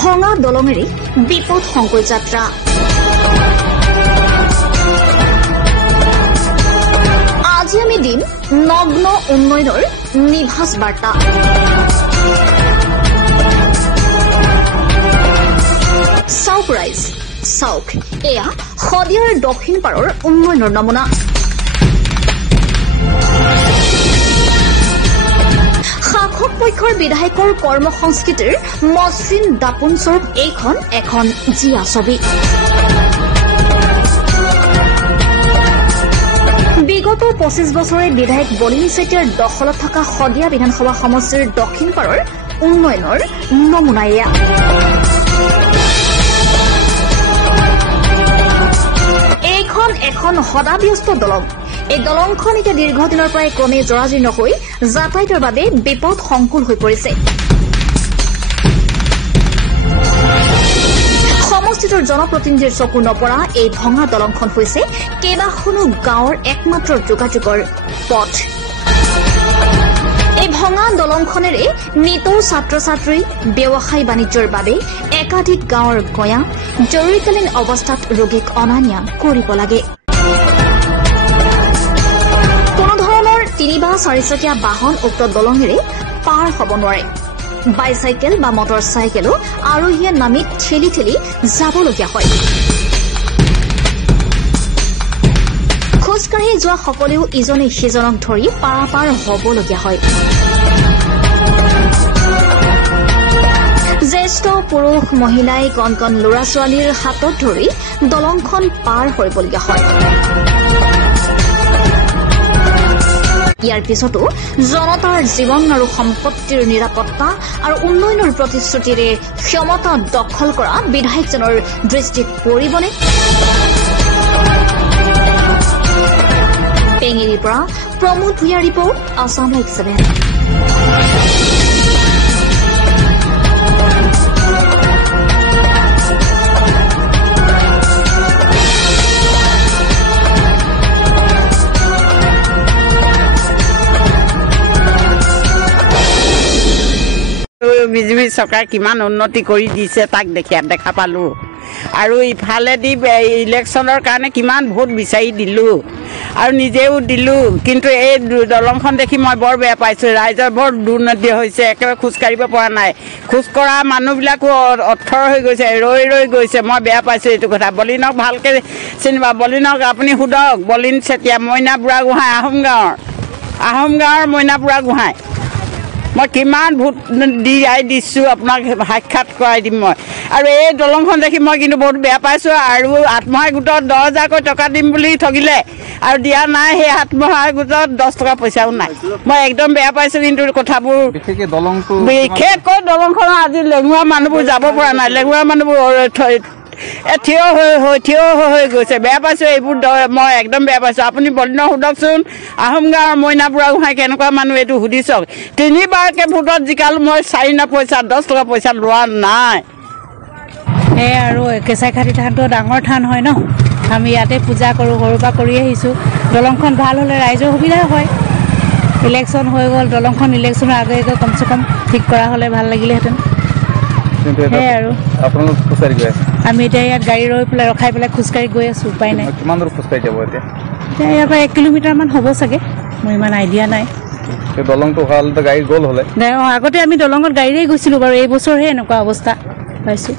ভঙা দলঙেৰে বিপদ সংকুল যাত্ৰা আজি আমি দিম নগ্ন উন্নয়নৰ নিভাজ বাৰ্তা চাওক ৰাইজ চাওক এয়া শদিয়াৰ দক্ষিণ পাৰৰ উন্নয়নৰ নমুনা শাসক পক্ষৰ বিধায়কৰ কৰ্মসংস্কৃতিৰ মসৃণ দাপোন স্বৰূপ এইখন এখন জিয়া ছবি বিগত 25 বছৰে বিধায়ক বলিন চেতিয়াৰ দখলত থকা শদিয়া বিধানসভা সমষ্টিৰ দক্ষিণ পাৰৰ উন্নয়নৰ নমুনা এয়া এইখন এখন সদাব্যস্ত দলং এই দলংখন এতিয়া দীৰ্ঘদিনৰ পৰাই ক্ৰমে জৰাজীৰ্ণ হৈ যাতায়াতৰ বাবে বিপদ সংকুল হৈ পৰিছে সমষ্টিটোৰ জনপ্ৰতিনিধিৰ চকু নপৰা এই ভঙা দলংখন হৈছে কেইবাখনো গাঁৱৰ একমাত্ৰ যোগাযোগৰ পথ এই ভঙা দলংখনেৰে নিতৌ ছাত্ৰ ছাত্ৰী ব্যৱসায় বাণিজ্যৰ বাবে একাধিক গাঁৱৰ গঞা জৰুৰীকালীন অৱস্থাত ৰোগীক অনা নিয়া কৰিব লাগে কোনো ধৰণৰ 3 বা 4 চকীয়া বাহন উক্ত দলঙেৰে পাৰ হ'ব নোৱাৰে বাইচাইকেল বা মটৰ চাইকেলো আৰোহীয়ে নামি ঠেলি ঠেলি যাবলগীয়া হয় খোজকাঢ়ি যোৱা সকলেও ইজনে সিজনক ধৰি পাৰাপাৰ হ'বলগীয়া হয় জ্যেষ্ঠ পুৰুষ মহিলাই কণ কণ ল'ৰা ছোৱালীৰ হাতত ধৰি দলংখন পাৰ কৰিবলগীয়া হয় ইয়াৰ পিছতো জনতাৰ জীৱন আৰু সম্পত্তিৰ নিৰাপত্তা আৰু উন্নয়নৰ প্ৰতিশ্ৰুতিৰে ক্ষমতা দখল কৰা বিধায়কজনৰ দৃষ্টিত পৰিবনে পেঙেৰিৰ পৰা প্ৰমোদ ভূঞাৰ ৰিপৰ্ট আছাম লাইভ 7 বিজেপি চৰকাৰ কিমান উন্নতি কৰি দিছে তাক দেখা পালো আৰু ইফালেদি ইলেকশ্যনৰ কাৰণে কিমান ভোট বিচাৰি দিলো আৰু নিজেও দিলো কিন্তু এই দলংখন দেখি মই বৰ বেয়া পাইছো ৰাইজৰ বৰ দুৰ্নীতি হৈছে একেবাৰে খোজ কাঢ়িব পৰা নাই খোজ কৰা মানুহবিলাকো অথৰ হৈ গৈছে ৰৈ গৈছে মই বেয়া পাইছো এইটো কথা বলিনক ভালকে চিনিবা বলিনক আপুনি সুধক বলিন চেতিয়া মইনা বুঢ়াগোহাঁই আহোম গাঁৱৰ মইনা বুঢ়াগোহাঁই মই কিমান ভোট দিছো আপোনাক সাক্ষাৎ কৰাই দিম মই আৰু এই দলংখন দেখি মই কিন্তু বহুত বেয়া পাইছো আৰু আত্মসহায়ক গোটত 10,000কৈ টকা দিম বুলি ঠগিলে আৰু দিয়া নাই সেই আত্মসহায়ক গোটত 10 টকা পইচাও নাই মই একদম বেয়া পাইছো কিন্তু কথাবোৰ বিশেষকৈ দলংখন আজি লেঙুৰা মানুহবোৰ যাব পৰা নাই লেঙুৰা মানুহবোৰ থিয় হৈ গৈছে বেয়া পাইছো এইবোৰ মই একদম বেয়া পাইছো আপুনি বলিনক সুধকচোন আহোম গাঁৱৰ মইনা বুঢ়াগোহাঁই কেনেকুৱা মানুহ এইটো সুধি চাওক 3বাৰকে ভোটত জিকালো মই 4 পইচা 10 টকা পইচা লোৱা নাই এই আৰু কেঁচাইখাতি থানটো ডাঙৰ থান হয় ন আমি ইয়াতে পূজা কৰোঁ সৰুৰ পৰা কৰি আহিছোঁ দলংখন ভাল হ'লে ৰাইজৰ সুবিধা হয় ইলেকশ্যন হৈ গ'ল দলংখন ইলেকশ্যনৰ আগে কমচে কম ঠিক কৰা হ'লে ভাল লাগিলেহেঁতেন সেই আৰু আপোনালোক খোজকাঢ়ি গৈ আছে আমি এতিয়া ইয়াত গাড়ী ৰখাই পেলাই খোজকাঢ়ি গৈ আছোঁ উপায় নাই কিমান দূৰ খোজকাঢ়ি যাব এতিয়া ইয়াৰ পৰা 1 কিলোমিটাৰমান হ'ব চাগে মোৰ ইমান আইডিয়া নাই দলংটো ভাল গাড়ী গ'ল হ'লে আগতে আমি দলঙত গাড়ীৰে গৈছিলোঁ বাৰু এই বছৰহে এনেকুৱা অৱস্থা পাইছোঁ